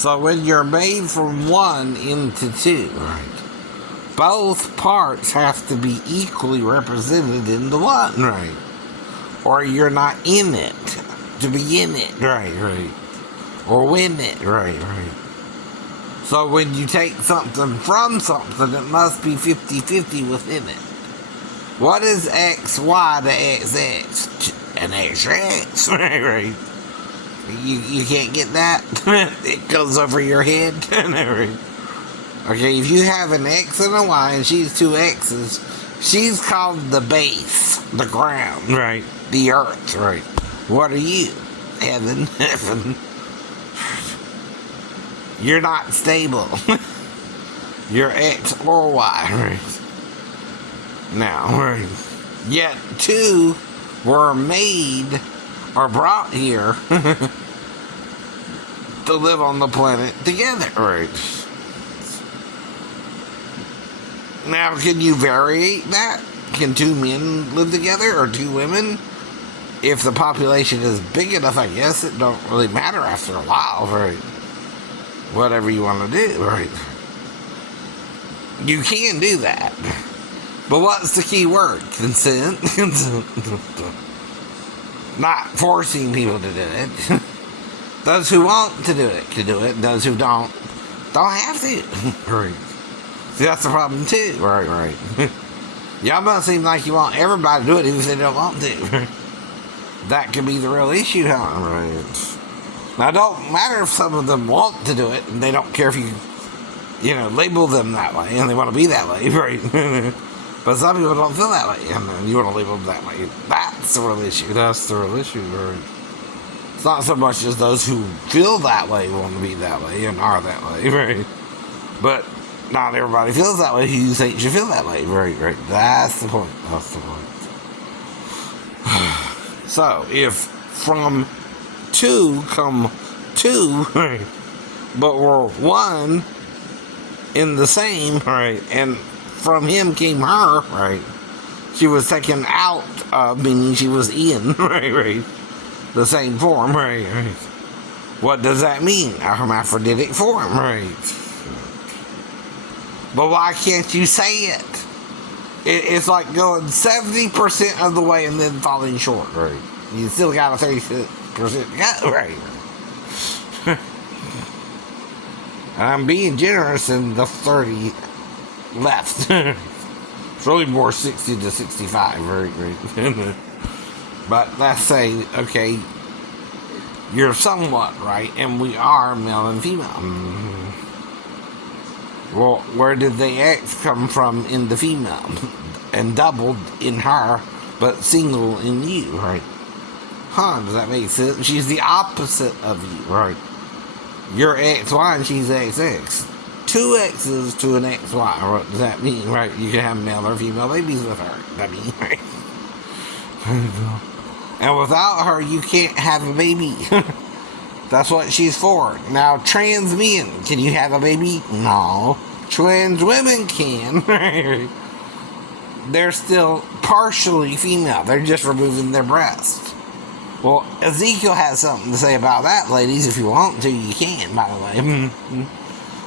So when you're made from one into two, right, both parts have to be equally represented in the one, right? Or you're not in it to be in it, right, right. Or win it, right, right. So when you take something from something, it must be 50-50 within it. What is XY to XX? An XyXx, right, right. You can't get that? It goes over your head? Okay, if you have an X and a Y and she's two X's, she's called the base, the ground, right? The earth, right? What are you? Heaven, heaven. You're not stable. You're X or Y, right? Now, right? Yet two were made or brought here to live on the planet together, right? Now, can you variate that? Can two men live together or two women? If the population is big enough, I guess it don't really matter after a while, right? Whatever you want to do, right? You can do that. But what's the key word? Consent. Not forcing people to do it. Those who want to do it can do it. Those who don't have to. Right. See, that's the problem too. Right, right. Y'all must seem like you want everybody to do it even if they don't want to. That could be the real issue, huh? Right. Now, it don't matter if some of them want to do it and they don't care if you label them that way and they want to be that way, right? But some people don't feel that way and you want to label them that way. That's the real issue. That's the real issue, right? It's not so much as those who feel that way want to be that way and are that way, right? But not everybody feels that way who you think should feel that way, right, right? That's the point. That's the point. So, if from two come two, right, but we're one in the same, right, and from him came her, right, she was taken out, meaning she was in, right, right, the same form, right, right. What does that mean? A hermaphroditic form, right? But why can't you say it? It's like going 70% of the way and then falling short, right? You still got a 30% to go, right? I'm being generous in the 30 left. It's really more 60 to 65, right? But let's say, okay, you're somewhat right, and we are male and female. Well, where did the X come from in the female? And doubled in her, but single in you, right? Huh, does that make sense? She's the opposite of you, right? You're XY and she's XX. Two X's to an XY. What does that mean, right? You can have male or female babies with her. That means, right? And without her, you can't have a baby. That's what she's for. Now, trans men, can you have a baby? No. Trans women can. They're still partially female. They're just removing their breast. Well, Ezekiel has something to say about that, ladies. If you want to, you can, by the way.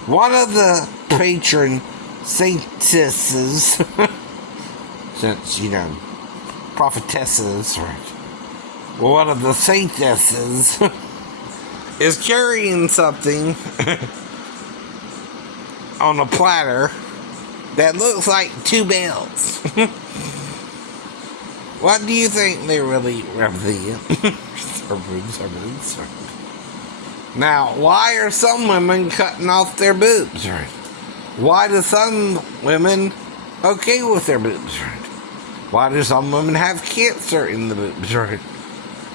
One of the patron saintesses, since, prophetesses, right? Well, one of the saintesses is carrying something on a platter that looks like two bells. What do you think they really represent? Now, why are some women cutting off their boobs, right? Why do some women okay with their boobs, right? Why do some women have cancer in the boobs, right?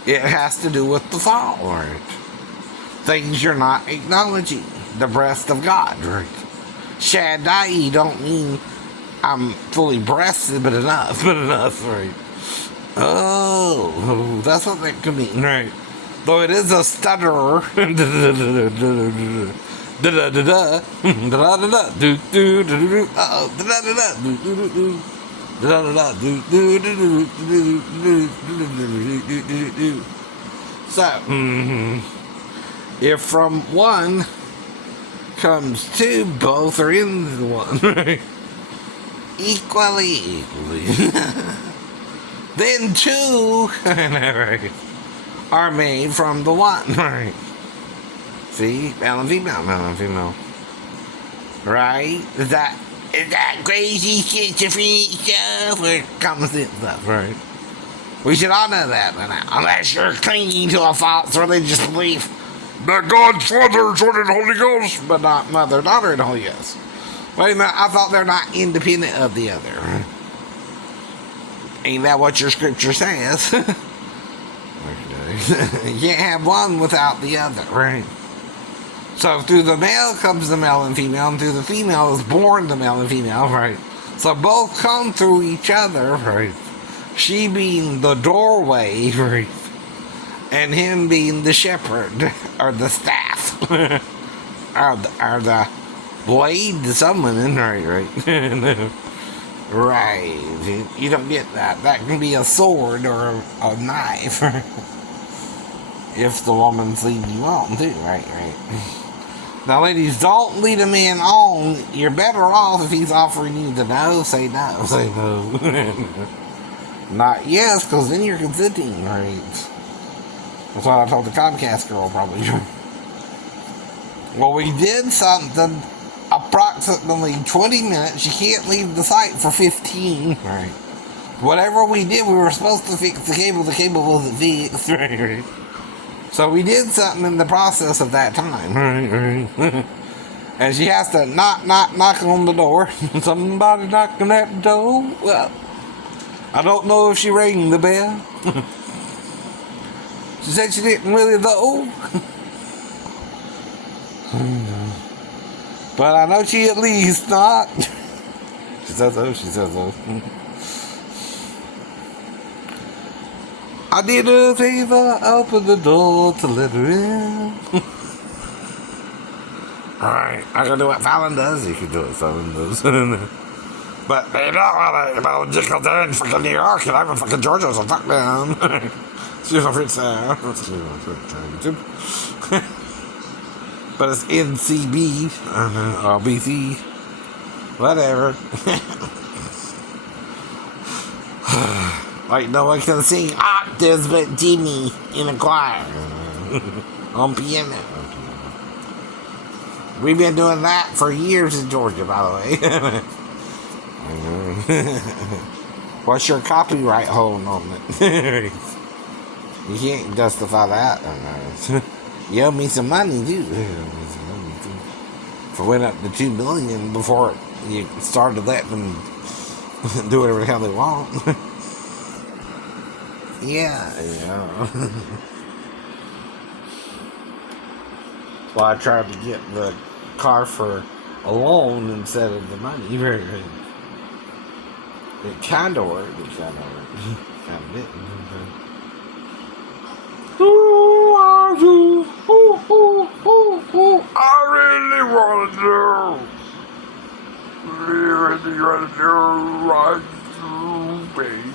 It has to do with the fall, right? Things you're not acknowledging. The breast of God, right? Shaddai don't mean I'm fully breasted, but enough, right? Oh, that's what that could mean, right? Though it is a stutterer. So, if from one comes 2, both are in the 1, right? Equally. Then 2 right, are made from the 1, right? See? Male and female, male and female. Right? Is that crazy schizophrenic stuff or common sense stuff, right? We should all know that by now. Unless you're clinging to a false religious belief that God's Father, Son, and Holy Ghost, but not Mother, Daughter, and Holy Ghost. Wait a minute, I thought they're not independent of the other. Ain't that what your scripture says? Okay. You can't have one without the other, right? So through the male comes the male and female, and through the female is born the male and female, right? So both come through each other, right? She being the doorway, right? And him being the shepherd, or the staff, or the blade to summoning, right? Right. You don't get that. That can be a sword or a knife, if the woman's leading you on, too, right? Now, ladies, don't lead a man on. You're better off if he's offering you the no, say no. Say no. Not yes, because then you're consenting, right? That's what I told the Comcast girl, probably. Well, we did something approximately 20 minutes. You can't leave the site for 15. Right. Whatever we did, we were supposed to fix the cable. The cable wasn't fixed. Right. So we did something in the process of that time. Right. And she has to knock on the door. Somebody knocking at the door. Well, I don't know if she rang the bell. She said she didn't really know. But I know she at least knocked. She says so. I did her a favor, open the door to let her in. Alright, I can do what Fallon does. You can do what Fallon does. But they don't jickle there in fucking New York, and I'm in fucking Georgia, so fuck them. She's a Fritz there. But it's NCB, or BC, whatever. Like no one can sing octaves but Jimmy in a choir on piano. We've been doing that for years in Georgia, by the way. What's your copyright holding on it? You can't justify that. You owe me some money too. If it went up to $2 million before you started letting them do whatever the hell they want. Yeah. Well, I tried to get the car for a loan instead of the money. It kind of worked. Kind of didn't. Who are you? I really want to do. Really want to do right through, baby.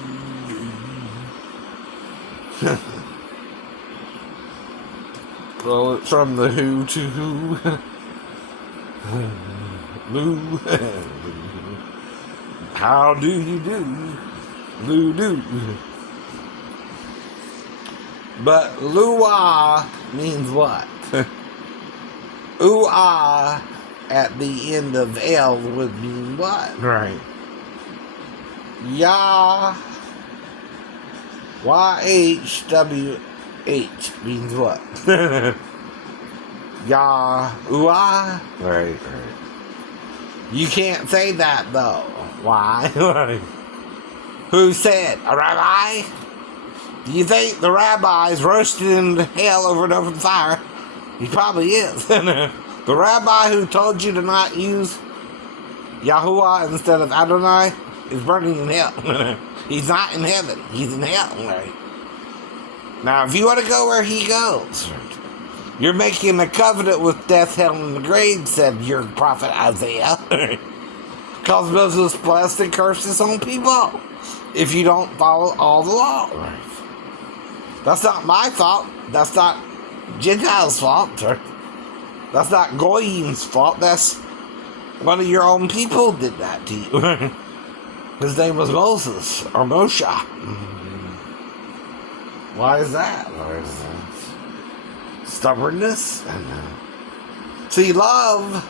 Well, it's from the Who to Who. Lou. How do you do? Lou do. But Lua means what? Ooh-ah at the end of L would mean what? Right. Yah. YHWH means what? Yah. Ooh-ah. Right. You can't say that though. Why? Who said? A rabbi? Do you think the rabbi's roasted in hell over and over the fire? He probably is. The rabbi who told you to not use Yahuwah instead of Adonai is burning in hell. He's not in heaven. He's in hell, right? Now, if you want to go where he goes, you're making a covenant with death, hell, and the grave, said your prophet Isaiah. Because Moses blessed and cursed his own people if you don't follow all the law. Right. That's not my fault. That's not Gentiles' fault. That's not Goyim's fault. That's one of your own people did that to you. His name was Moses or Moshe. Why is that? Why is that? Stubbornness? See, love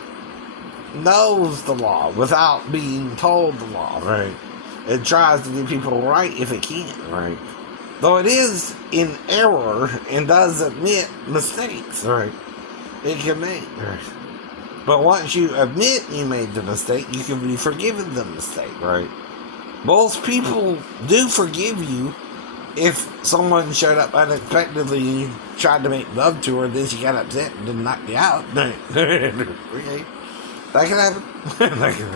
knows the law without being told the law, right? It tries to do people right if it can, right? Though it is in error and does admit mistakes, right? It can make, right? But once you admit you made the mistake, you can be forgiven the mistake, right? Most people do forgive you if someone showed up unexpectedly and you tried to make love to her, then she got upset and then knocked you out. Okay. That can happen. That can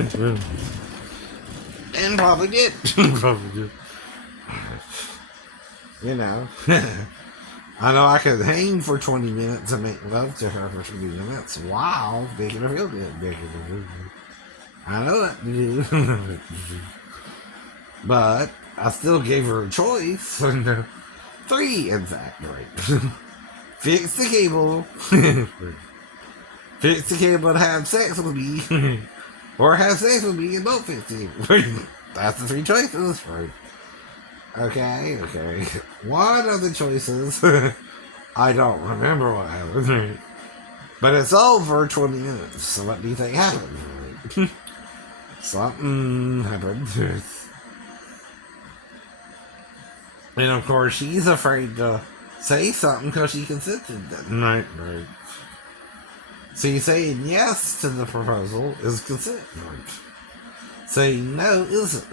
happen. And probably did. Probably did. You know. I know I could hang for 20 minutes and make love to her for 20 minutes. Wow. Making her feel good. Making her feel good. I know that. But I still gave her a choice. 3, in fact, right? Fix the cable. Fix the cable and have sex with me. Or have sex with me and don't fix the cable. That's the 3 choices, right? Okay. One of the choices, I don't remember what happened, right? But it's over 20 minutes. So what do you think happened? Right? Something happened. And of course, she's afraid to say something because she consented. Right. See, saying yes to the proposal is consent. Right. Saying no isn't.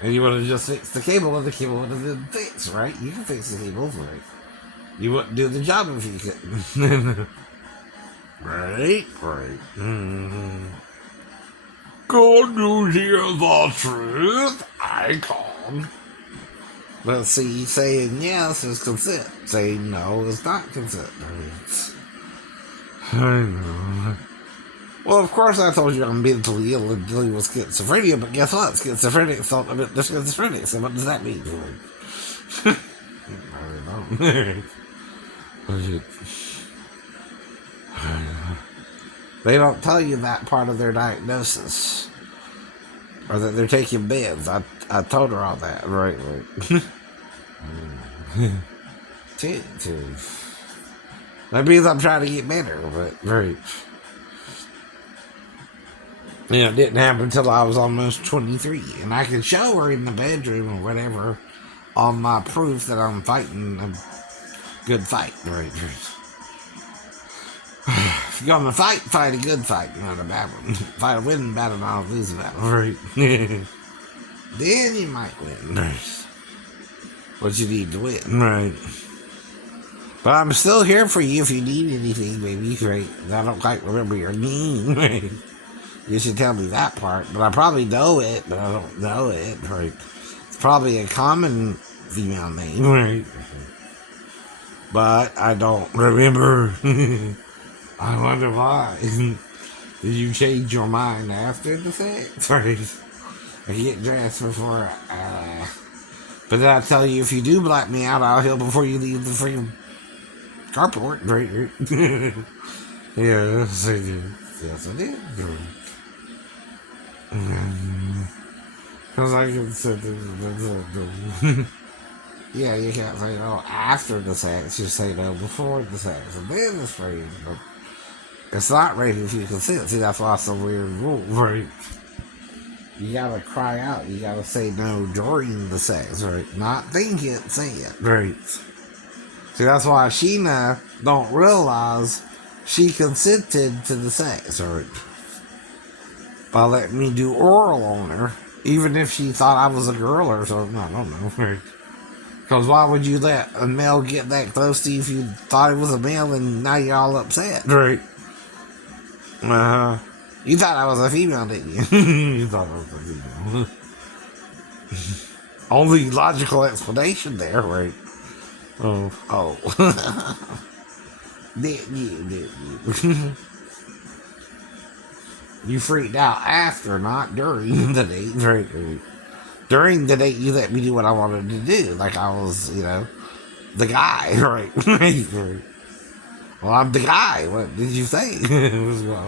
And you want to just fix the cable, and the cable would have been fixed, right? You can fix the cable, right? You wouldn't do the job if you couldn't. Right. Mm-hmm. God knows hear the truth. I called. But see, saying yes is consent. Saying no is not consent. I know. Well, of course I told you I'm mentally ill and dealing with schizophrenia, but guess what? Schizophrenics don't admit they're schizophrenic, so what does that mean? I don't know. They don't tell you that part of their diagnosis. Or that they're taking meds. I told her all that. Right. That means I'm trying to get better, but right. It didn't happen until I was almost 23. And I could show her in the bedroom or whatever on my proof that I'm fighting a good fight. Right. If you're gonna fight a good fight, not a bad one. Fight a winning battle, not a losing battle. Right. Then you might win. Right. But you need to win. Right. But I'm still here for you if you need anything, baby. Right. I don't quite remember your name. Right. You should tell me that part. But I probably know it, but I don't know it. Right. It's probably a common female name. Right. But I don't remember. I wonder why. Did you change your mind after the sex? Right. I get dressed before. But then I tell you, if you do black me out, I'll heal before you leave the freaking carport. Right. Yes, I did. Yes, I did. Because I can say that. Yeah, you can't say no after the sex. You say no before the sex. And then it's rape. But it's not rape if you consent. See, that's why it's a weird rule. Right. You gotta cry out. You gotta say no during the sex. Right. Not think it, say it. Right. See, that's why Sheena don't realize she consented to the sex. Right. By letting me do oral on her. Even if she thought I was a girl or something. I don't know. Right. Because why would you let a male get that close to you if you thought it was a male and now you're all upset? Right. You thought I was a female, didn't you? You thought I was a female. Only logical explanation there, right? Oh. Didn't you? You freaked out after, not during the date, right? During the date, you let me do what I wanted to do. Like I was, the guy, right? Right. Well, I'm the guy. What did you say? What's going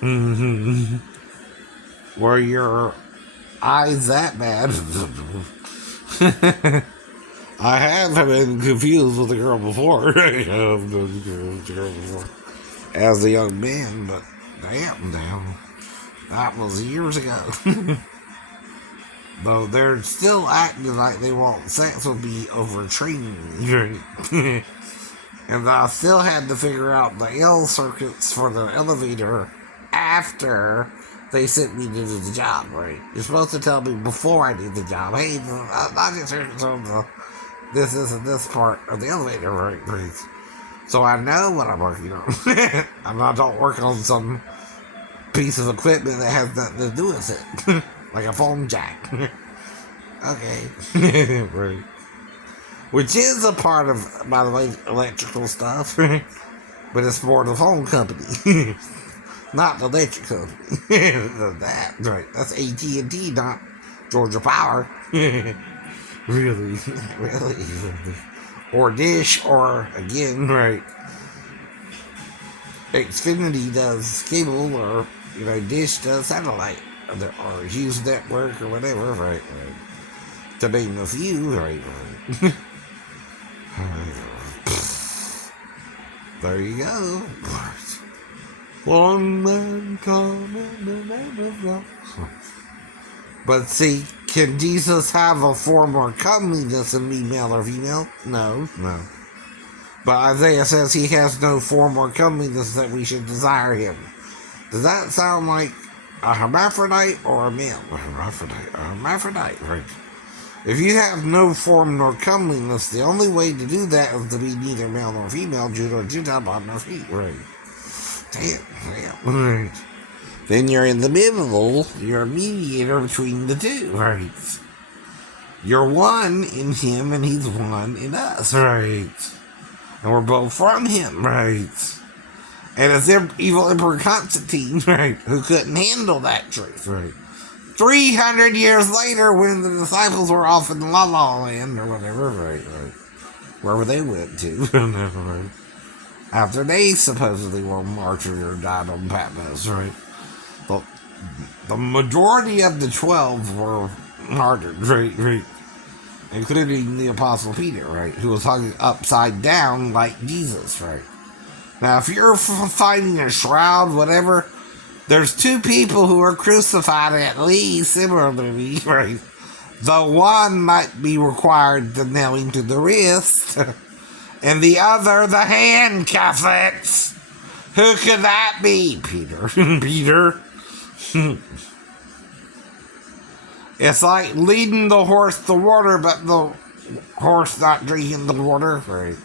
on? Were your eyes that bad? I have been confused with a girl before. As a young man, but damn, that was years ago. Though they're still acting like they want sex with me over training me. And I still had to figure out the L circuits for the elevator after they sent me to do the job, right? You're supposed to tell me before I do the job, hey, not just circuits on the this and this part of the elevator, right? So I know what I'm working on. I don't work on some piece of equipment that has nothing to do with it. Like a phone jack. Okay. Right. Which is a part of, by the way, electrical stuff. But it's for the phone company. Not the electric company. That, right. That's AT&T, not Georgia Power. Really. Or Dish, or, again, right. Xfinity does cable, or, Dish does satellite. Or Hughes Network, or whatever, right. To name a few, right. There you go. One man coming the name of God. But see, can Jesus have a form or comeliness in me, male or female? No. But Isaiah says he has no form or comeliness that we should desire him. Does that sound like a hermaphrodite or a male? A hermaphrodite, right. If you have no form nor comeliness, the only way to do that is to be neither male nor female, Jew or Gentile, bottom nor feet, right. Damn, right. Then you're in the middle, you're a mediator between the two, right. You're one in him and he's one in us, right. And we're both from him, right. And it's evil Emperor Constantine, right, who couldn't handle that truth, right. 300 years later, when the disciples were off in La La Land, or whatever, right, wherever they went to, right, after they supposedly were martyred or died on Patmos, right, the majority of the 12 were martyred, right, including the Apostle Peter, right, who was hung upside down like Jesus, right. Now, if you're finding a shroud, whatever, there's two people who are crucified at least similarly, right? The one might be required the nailing to the wrist, and the other the handcuffs. Who could that be? Peter. Peter. It's like leading the horse to water, but the horse not drinking the water, right?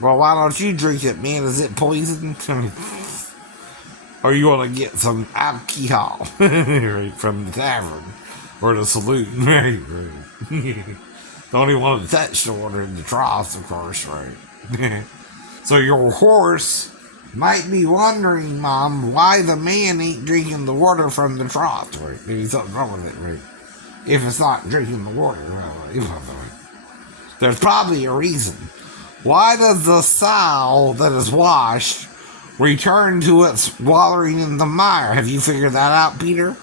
Well, why don't you drink it, man? Is it poison? Or you want to get some alcohol, right, from the tavern or the saloon, right. Don't even want to touch the water in the troughs, of course, right. So your horse might be wondering, Mom, why the man ain't drinking the water from the trough, right. Maybe something's wrong with it, right. If it's not drinking the water, there's probably a reason. Why does the sow that is washed return to its wallowing in the mire? Have you figured that out, Peter?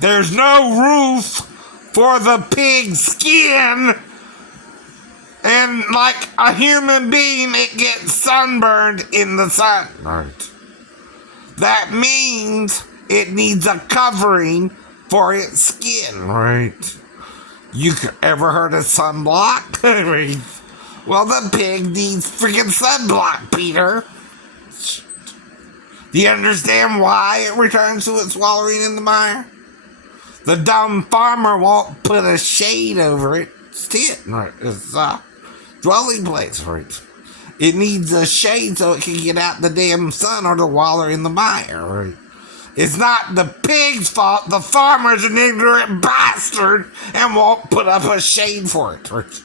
There's no roof for the pig's skin, and like a human being, it gets sunburned in the sun. Right. That means it needs a covering for its skin. Right. You ever heard of sunblock? Well, the pig needs freaking sunblock, Peter. Do you understand why it returns to its wallowing in the mire? The dumb farmer won't put a shade over it. It's dwelling place, right? It needs a shade so it can get out the damn sun or the waller in the mire, right? It's not the pig's fault. The farmer's an ignorant bastard and won't put up a shade for it, right?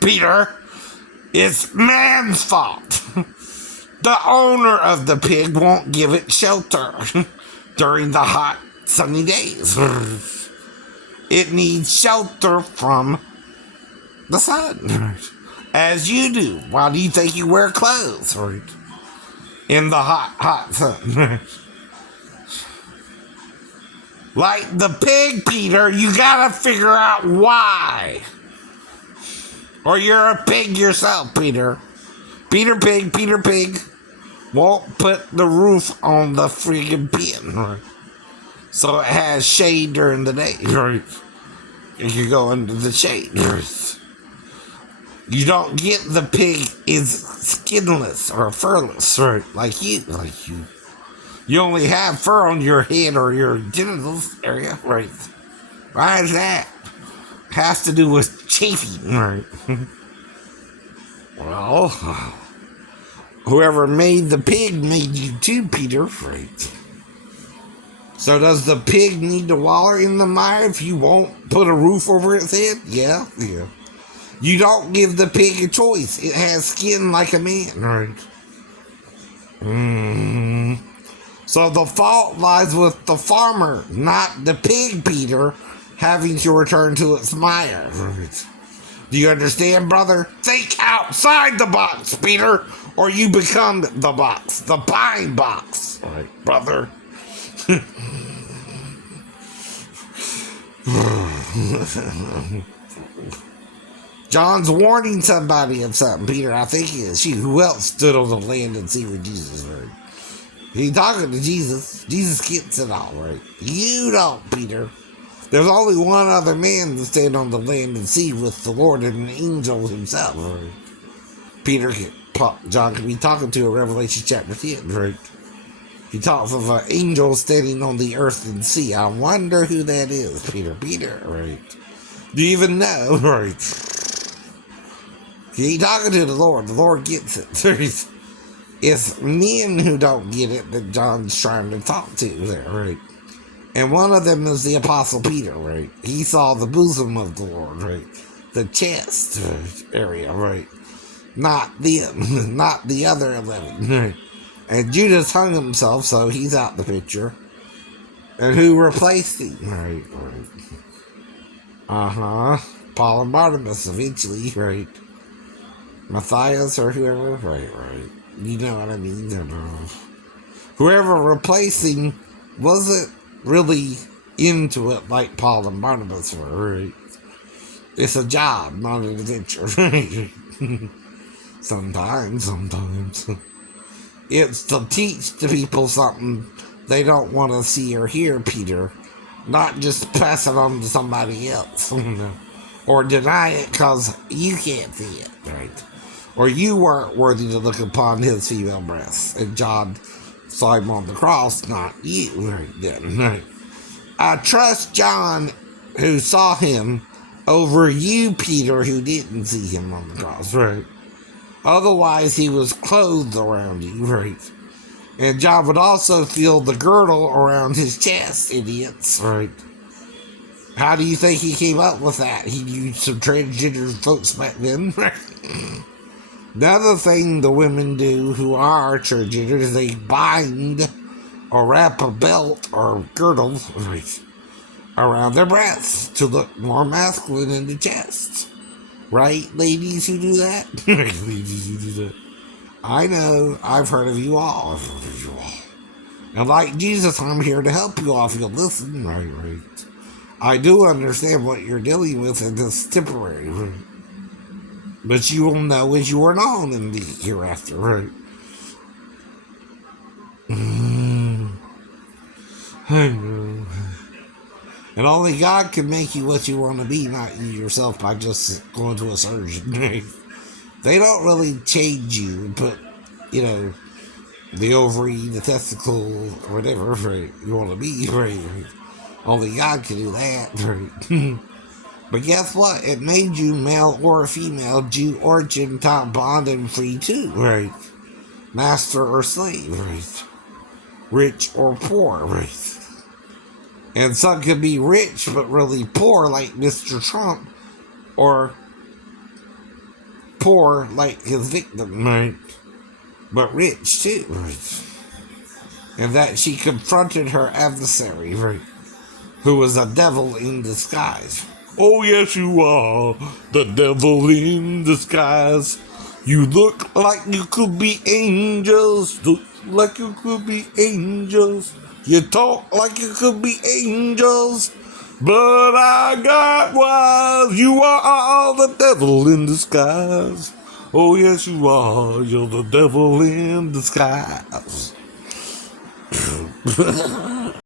Peter, it's man's fault. The owner of the pig won't give it shelter during the hot, sunny days. It needs shelter from the sun, right? As you do. Why do you think you wear clothes, right? In the hot, hot sun, right? Like the pig, Peter, you gotta figure out why. Or you're a pig yourself, Peter. Peter Pig won't put the roof on the freaking pen, right? So it has shade during the day, right? You can go under the shade, right? You don't get the pig is skinless or furless, right? Like you. You only have fur on your head or your genitals area, right? Why is that? Has to do with chafing, right? Well, whoever made the pig made you too, Peter, right? So does the pig need to wallow in the mire if you won't put a roof over its head? Yeah. You don't give the pig a choice. It has skin like a man, right? So the fault lies with the farmer, not the pig, Peter, having to return to its mire. Right. Do you understand, brother? Think outside the box, Peter, or you become the box, the pine box. All right, brother. John's warning somebody of something, Peter. I think it is you. Who else stood on the land and sea with Jesus, right? He's talking to Jesus. Jesus gets it all, right? You don't, Peter. There's only one other man to stand on the land and sea with the Lord and an angel himself, right? John can be talking to in Revelation chapter 10, right? He talks of an angel standing on the earth and sea. I wonder who that is, Peter, right? Do you even know, right? He ain't talking to the Lord gets it. It's men who don't get it that John's trying to talk to there, right? And one of them is the Apostle Peter, right? He saw the bosom of the Lord, right? The chest area, right? Not them, not the other 11, right? And Judas hung himself, so he's out the picture. And who replaced him? Right. Paul and Barnabas eventually, right? Matthias or whoever, right. You know what I mean? Whoever replaced him wasn't really into it like Paul and Barnabas were, right? It's a job, not an adventure, right? Sometimes. It's to teach the people something they don't want to see or hear, Peter. Not just pass it on to somebody else. Or deny it because you can't see it, right? Or you weren't worthy to look upon his female breasts. And John saw him on the cross, not you, right then, right? I trust John, who saw him, over you, Peter, who didn't see him on the cross, right? Otherwise, he was clothed around you, right? And John would also feel the girdle around his chest, idiots, right? How do you think he came up with that? He used some transgender folks back then, right? Another thing the women do who are transgender is they bind or wrap a belt or girdle, right, around their breasts to look more masculine in the chest. Right, ladies who do that? Ladies who do that. I know. I've heard of you all. And like Jesus, I'm here to help you all if you'll listen. Right. I do understand what you're dealing with and it's temporary. Right? But you will know as you are known in the hereafter. Right? I know. And only God can make you what you want to be, not you yourself by just going to a surgeon. Right? They don't really change you and put, the ovary, the testicle, or whatever, right, you want to be, right? Only God can do that, right? But guess what? It made you male or female, Jew or Gentile, bond and free too, right? Master or slave, right? Rich or poor, right? And some could be rich but really poor, like Mr. Trump, or poor like his victim, right? But rich too, right? And that she confronted her adversary, right? Who was a devil in disguise. Oh, yes, you are the devil in disguise. You look like you could be angels. Look like you could be angels. You talk like you could be angels. But I got wise. You are the devil in disguise. Oh, yes, you are. You're the devil in disguise.